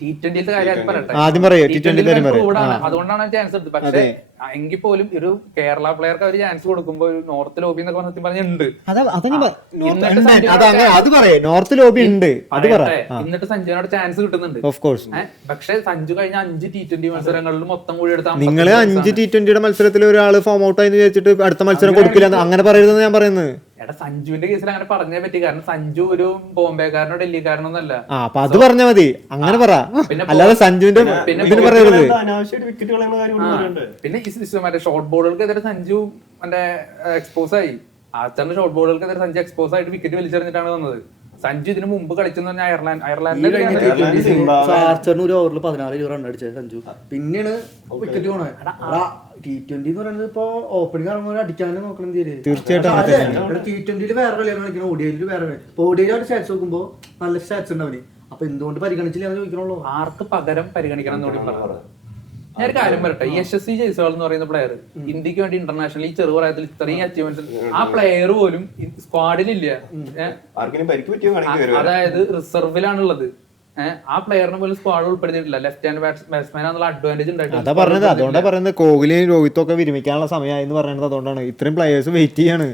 T20 കാര്യം പറയട്ടെ. ആദ്യം പറയൂ. അതുകൊണ്ടാണ് ചാൻസ് എടുത്തത്. പക്ഷേ എങ്കിൽ പോലും ഒരു കേരള പ്ലെയർക്ക് അവർ ചാൻസ് കൊടുക്കുമ്പോൾ നോർത്ത് ലോബി എന്നൊക്കെ സത്യം പറഞ്ഞിട്ടുണ്ട്. നോർത്ത് ലോബി ഉണ്ട്. എന്നിട്ട് സഞ്ജുവിനോട് ചാൻസ് കിട്ടുന്നുണ്ട്. പക്ഷെ സഞ്ജു കഴിഞ്ഞ 5 T20 മത്സരങ്ങളിൽ മൊത്തം കൂടി എടുത്താൽ നിങ്ങൾ 5 T20 മത്സരത്തിൽ ഒരാള് ഫോം ഔട്ട് ആയി വെച്ചിട്ട് അടുത്ത മത്സരം കൊടുക്കില്ല അങ്ങനെ പറയരുതെന്ന് ഞാൻ പറയുന്നത്. എടാ സഞ്ജുവിന്റെ കേസിൽ അങ്ങനെ പറഞ്ഞേ പറ്റി. കാരണം സഞ്ജു ഒരു ബോംബെക്കാരനോ ഡൽഹിക്കാരനൊന്നല്ല. അപ്പൊ അത് പറഞ്ഞാ മതി. അങ്ങനെ പറ. അല്ലാതെ സഞ്ജുവിന്റെ ഇതിന് പറയരുത്. പിന്നെ മറ്റേ ഷോർട്ട് ബോളുകൾക്കെതിരെ സഞ്ജു മറ്റേ എക്സ്പോസ് ആയി. ആർച്ചറിന്റെ ഷോർട്ട് ബോളുകൾക്കെതിരെ സഞ്ജു എക്സ്പോസ് ആയിട്ട് വിക്കറ്റ് വലിച്ചെറിഞ്ഞിട്ടാണ് വന്നത്. സഞ്ജു ഇതിന് മുമ്പ് കളിച്ചെന്ന് പറഞ്ഞാൽ അയർലാൻഡിന്റെ ആർച്ചറിന് ഒരു ഓവറിൽ 16 റൺ അടിച്ചത് സഞ്ജു. പിന്നെയാണ് വിക്കറ്റ് പോണത്. T20 എന്ന് പറയുന്നത് ഇപ്പൊ ഓപ്പണിംഗ് ഇറങ്ങുമ്പോൾ അടിക്കാനും നോക്കണം. തീർച്ചയായിട്ടും T20 വേറെ കളിയാണ് കളിക്കണം. ODI വേറെ. ODI സ്റ്റാറ്റ്സ് നോക്കുമ്പോ നല്ല സ്റ്റാറ്റ്സ് ഉണ്ടാവും. അപ്പൊ എന്തുകൊണ്ട് പരിഗണിച്ചില്ല എന്ന് ചോദിക്കണല്ലോ. ആർക്ക് പകരം പരിഗണിക്കണം എന്ന് കൂടി പറഞ്ഞത്. ഞാൻ ഒരു കാര്യം പറയട്ടെ. യശസ്വി ജയ്സ്വാൾ എന്ന് പറയുന്ന പ്ലെയർ ഇന്ത്യക്ക് വേണ്ടി ഇന്റർനാഷണലി ചെറുപ്രായത്തിൽ ഇത്രയും അച്ചീവ്മെന്റ് ആ പ്ലെയർ പോലും സ്ക്വാഡിലില്ല. അതായത് റിസർവിലാണുള്ളത്. ആ പ്ലെയറിനെ പോലും സ്ക്വാഡ് ഉൾപ്പെടുത്തിയിട്ടില്ല. ലെഫ്റ്റ് ഹാൻഡ് ബാറ്റ്സ്മാൻ എന്നുള്ള അഡ്വാൻറ്റേജ് ഉണ്ടായിട്ട്. അതാ പറഞ്ഞത്. അതുകൊണ്ടാണ് പറയുന്നത് കോഹ്ലിയും രോഹിത്തും ഒക്കെ വിരമിക്കാനുള്ള സമയമായി എന്ന് പറയുന്നത്. അതുകൊണ്ടാണ് ഇത്രയും പ്ലെയേഴ്സ് വെയിറ്റ് ചെയ്യാണ്.